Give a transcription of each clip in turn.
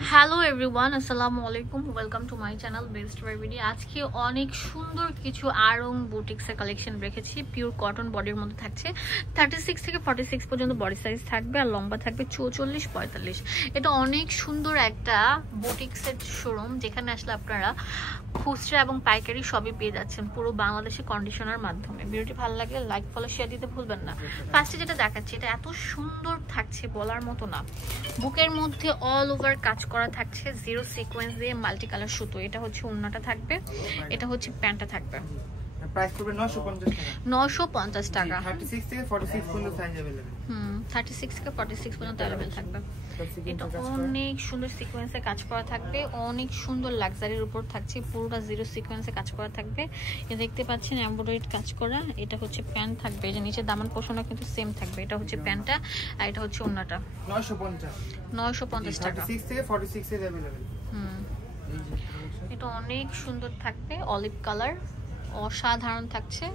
Hello everyone, আসসালামু আলাইকুম, welcome to my channel best বারবিডি। আজকে অনেক সুন্দর কিছু আড়ং বুটিক্সের কালেকশন রেখেছি। পিওর কটন বডির মধ্যে থাকছে। 36 থেকে 46 পর্যন্ত বডি সাইজ থাকবে, আর লম্বা থাকবে 44-45। এটা অনেক সুন্দর একটা বুটিক্সের শোরুম, যেখানে আসলে আপনারা খুচরা এবং পাইকারি সবই পেয়ে যাচ্ছেন পুরো বাংলাদেশে কন্ডিশনার মাধ্যমে। ভিডিওটি ভালো লাগলে লাইক, ফলো, শেয়ার দিতে ভুলবেন না। ফার্স্টে যেটা দেখাচ্ছি, এটা এত সুন্দর থাকছে বলার মতো না। বুকের মধ্যে অল ওভার কাজ করা থাকছে জিরো সিকোয়েন্স দিয়ে মাল্টি কালার সুতো। এটা হচ্ছে ওড়নাটা থাকবে, এটা হচ্ছে প্যান্টটা থাকবে। প্রাইস পড়বে 950 টাকা। 36 থেকে 46 পর্যন্ত সাইজ अवेलेबल। 36 থেকে 46 পর্যন্ত अवेलेबल থাকবে। এটা অনেক সুন্দর সিকোয়েন্সে কাজ করা থাকবে, অনেক সুন্দর লাক্সারির উপর থাকছে, পুরোটা জিরো সিকোয়েন্সে কাজ করা থাকবে। এটা দেখতে পাচ্ছেন এমব্রয়ডারি কাজ করা। এটা হচ্ছে প্যান্ট থাকবে, এই যে নিচে দামান পোর্শনটা কিন্তু সেম থাকবে। এটা হচ্ছে প্যান্টটা, আর এটা হচ্ছে ওড়নাটা। 950 টাকা। 36 থেকে 46 এর अवेलेबल। এটা অনেক সুন্দর থাকবে, অলিভ কালার, অসাধারণ থাকছে।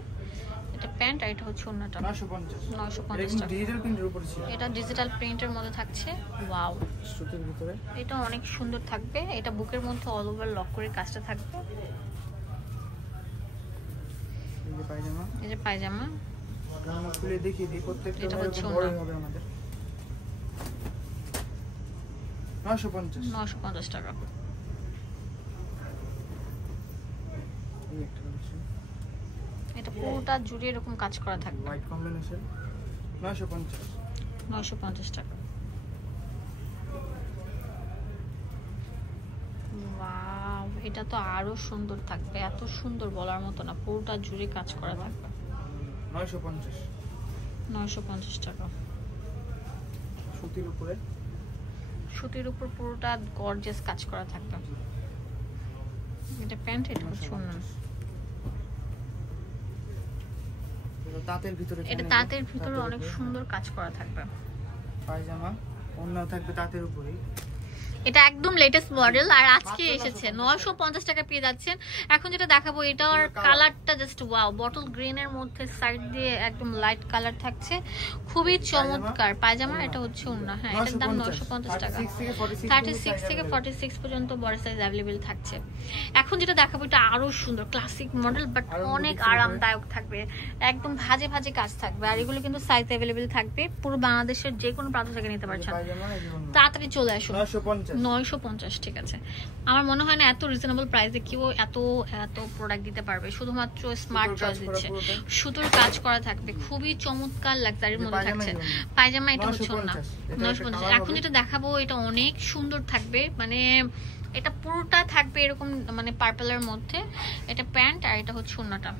এটা প্যান্ট, আর এটা হচ্ছে ওড়নাটা। 950 টাকা। ডিজিটাল প্রিন্টের উপরে ছিল। এটা ডিজিটাল প্রিন্টের মধ্যে থাকছে। ওয়াও, সুতির ভিতরে এটা অনেক সুন্দর থাকবে। এটা বুকের মধ্যে অল ওভার লক করে কাজটা থাকবে। এই যে পায়জামা, এই যে পায়জামা। আমরা খুলে দেখিয়ে দিই, প্রত্যেকটা এটা হচ্ছে বড় হবে আমাদের। 950 টাকা। এই একটা কালেকশন, এটা পুরোটা জুড়ে এরকম কাজ করা থাকবে। White combination. 950 টাকা। ওয়াও, এটা তো আরো সুন্দর থাকবে, এত সুন্দর বলার মতো না, পুরোটা জুড়ে কাজ করা থাকবে। 950 টাকা। সুতির উপরে, সুতির উপর পুরোটা গর্জিয়াস কাজ করা থাকবে। এটা প্যান্ট, এটা হচ্ছে ওড়না। এটা তাঁতের ভিতরে, এটা তাঁতের ভিতরে অনেক সুন্দর কাজ করা থাকবে। পায়জামা ওড়না থাকবে তাঁতের উপরেই। এটা একদম লেটেস্ট মডেল, আর আজকে এসেছে। 950 টাকা পেয়ে যাচ্ছেন। এখন যেটা দেখাবো, এটার কালারটা জাস্ট ওয়াও, বটল গ্রিন এর মধ্যে সাইড দিয়ে একদম লাইট কালার থাকছে, খুবই চমৎকার। পায়জামা, এটা হচ্ছে ওড়না। হ্যাঁ, এটার দাম 950 টাকা। 36 থেকে 46 পর্যন্ত বড় সাইজ अवेलेबल থাকছে। এখন যেটা দেখাবো, এটা আরো সুন্দর ক্লাসিক মডেল, বাট অনেক আরামদায়ক থাকবে, একদম ভাজে ভাজে কাজ থাকবে। আর এগুলো কিন্তু সাইজ अवेलेबल থাকবে, পুরো বাংলাদেশের যে কোনো প্রান্ত থেকে নিতে পারছেন। তাড়াতাড়ি চলে আসুন। 950, ঠিক আছে। আমার মনে হয় না এত রিজনেবল প্রাইসে কেউ এত প্রোডাক্ট দিতে পারবে। শুধুমাত্র স্মার্ট চয়েস দিচ্ছে। সুতোর কাজ করা থাকবে, খুবই চমৎকার লাক্সারির মধ্যে থাকছে। পায়জামা, এটা হচ্ছে না 950। এখন যেটা দেখাবো, এটা অনেক সুন্দর থাকবে, মানে এটা পুরোটা থাকবে এরকম মানে পার্পলের মধ্যে। এটা প্যান্ট, আর এটা হচ্ছে ওড়নাটা।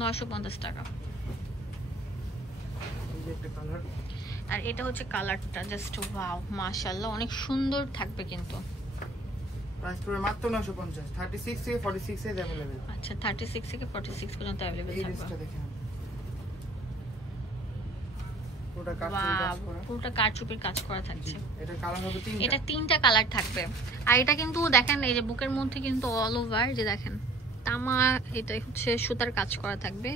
950 টাকা। এই যে একটা কালার, আর এটা হচ্ছে কালারটা জাস্ট ওয়াও, মাশাআল্লাহ, অনেক সুন্দর থাকবে কিন্তু। প্রাইস পড়বে মাত্র 950। 36 থেকে 46 এর अवेलेबल। আচ্ছা, 36 থেকে 46 পর্যন্ত अवेलेबल এই থাকবে। লিস্টটা দেখেন, পুরোটা কাজ করা, পুরোটা কারচুপির কাজ করা থাকছে। এটা কালার হবে তিনটা। এটা তিনটা কালার থাকবে। আর এটা কিন্তু দেখেন, এই যে বুকের মধ্যে কিন্তু অল ওভার যে দেখেন তামা, এটা হচ্ছে সুতার কাজ করা থাকবে,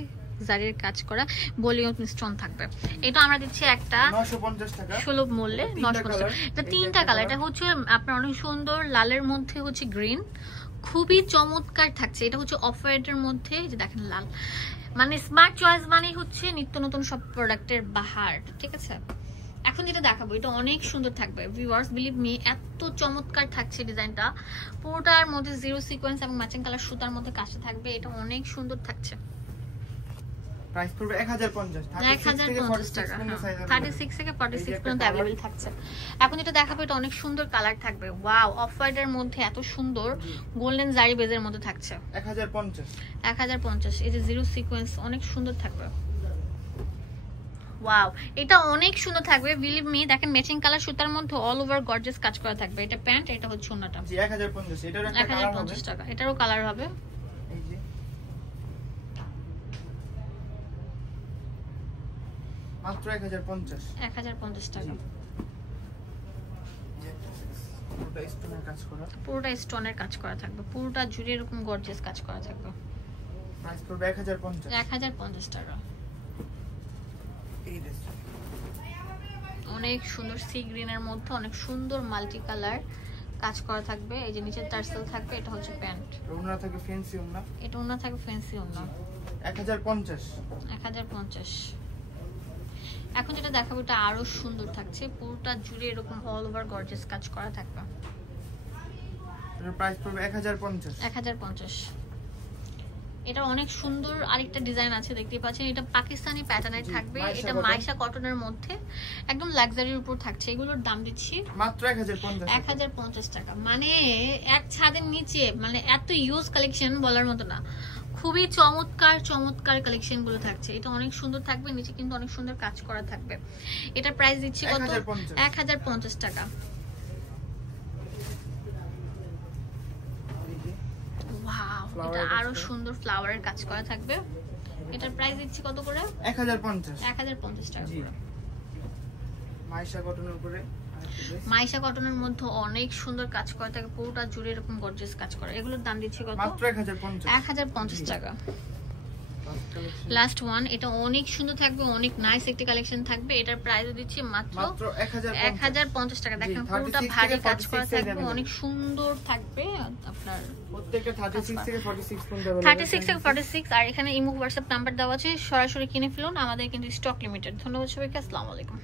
জারির কাজ করা, ভলিউম স্টোন থাকবে। এটা আমরা দিচ্ছি একটা 950 টাকা সুলভ মূল্যে। 950। এটা তিনটা কালার। এটা হচ্ছে আপনার অনেক সুন্দর লালের মধ্যে হচ্ছে গ্রিন, খুবই চমৎকার থাকছে। এটা হচ্ছে অফ হোয়াইটের মধ্যে, যে দেখেন লাল, মানে স্মার্ট চয়েস মানে হচ্ছে নিত্য নতুন সব প্রোডাক্টের বাহার, ঠিক আছে। এখন যেটা দেখাবো, এটা অনেক সুন্দর থাকবে। ভিউয়ার্স, বিলিভ মি, এত চমৎকার থাকছে ডিজাইনটা। পুরোটার মধ্যে জিরো সিকোয়েন্স এবং ম্যাচিং কালার সুতার মধ্যে কাজটা থাকবে। এটা অনেক সুন্দর থাকছে। প্রাইস পড়বে 1050। 1050 টাকা। 36 থেকে 46 পর্যন্ত अवेलेबल থাকছে। এখন যেটা দেখাবো, এটা অনেক সুন্দর কালার থাকবে। ওয়াও, অফ হোয়াইটের মধ্যে এত সুন্দর গোল্ডেন জারি বেজের মধ্যে থাকছে। 1050। এই যে জিরো সিকোয়েন্স, অনেক সুন্দর থাকবে। ওয়াও, এটা অনেক সুন্দর থাকবে, বিলিভ মি। দেখেন ম্যাচিং কালার সুতার মধ্যে অল ওভার গর্জিয়াস কাজ করা থাকবে। এটা প্যান্ট, এটা হচ্ছে ওড়নাটা। জি 1050। এটারও একটা কালার হবে। 1050 টাকা। এটারও কালার হবে। এই যে মাত্র 1050। 1050 টাকা। পুরোটা স্টোনের কাজ করা, পুরোটা স্টোনের কাজ করা থাকবে, পুরোটা জুড়ে এরকম গর্জিয়াস কাজ করা থাকবে। প্রাইস পড়বে 1050। 1050 টাকা। এই ড্রেস অনেক সুন্দর সি গ্রিনের মধ্যে অনেক সুন্দর মাল্টি কালার কাজ করা থাকবে। এই যে নিচে টার্সেল থাকবে, এটা হচ্ছে প্যান্ট। ওড়না থাকে ফ্যান্সি ওড়না, এটা ওড়না থাকবে ফ্যান্সি ওড়না। 1050 1050। এখন যেটা দেখাবো এটা আরো সুন্দর থাকছে, পুরোটা জুড়ে এরকম অল ওভার গর্জিয়াস কাজ করা থাকবে। এর প্রাইস পড়বে 1050। 1050। এটা অনেক সুন্দর আরেকটা ডিজাইন আছে, দেখতে পাচ্ছেন। এটা পাকিস্তানি প্যাটার্নের থাকবে, এটা মাইশা কটনের মধ্যে একদম লাক্সারির উপর থাকছে। এগুলোর দাম দিচ্ছি মাত্র 1050। 1050 টাকা। মানে এক ছাদের নিচে মানে এত ইউজ কালেকশন বলার মতো না, খুবই চমৎকার চমৎকার কালেকশন গুলো থাকছে। এটা অনেক সুন্দর থাকবে, নিচে কিন্তু অনেক সুন্দর কাজ করা থাকবে। এটা প্রাইস দিচ্ছি কত? 1050 টাকা। ওয়াও, এটা আরো সুন্দর ফ্লাওয়ারের কাজ করা থাকবে। এটার প্রাইস দিচ্ছি কত করে? 1050। 1050 টাকা করে। মাইশা কটনের উপরে, মাইশা কটনের মধ্যে অনেক সুন্দর কাজ করা থাকে, পুরোটা জুড়ে এরকম গর্জিয়াস কাজ করা। এগুলোর দাম দিচ্ছি কত? মাত্র 1050। 1050 টাকা। লাস্ট ওয়ান, এটা অনেক সুন্দর থাকবে, অনেক নাইস একটি কালেকশন থাকবে। এটার প্রাইস দিচ্ছি মাত্র 1050 টাকা। দেখেন পুরোটা ভারী কাজ করা থাকবে, অনেক সুন্দর থাকবে। আপনার প্রত্যেকটা 36 থেকে 46 পর্যন্ত अवेलेबल। 36 থেকে 46। আর এখানে ইমো হোয়াটসঅ্যাপ নাম্বার দেওয়া আছে, সরাসরি কিনে ফেলুন। আমাদের কিন্তু স্টক লিমিটেড। ধন্যবাদ সবাইকে, আসসালামু আলাইকুম।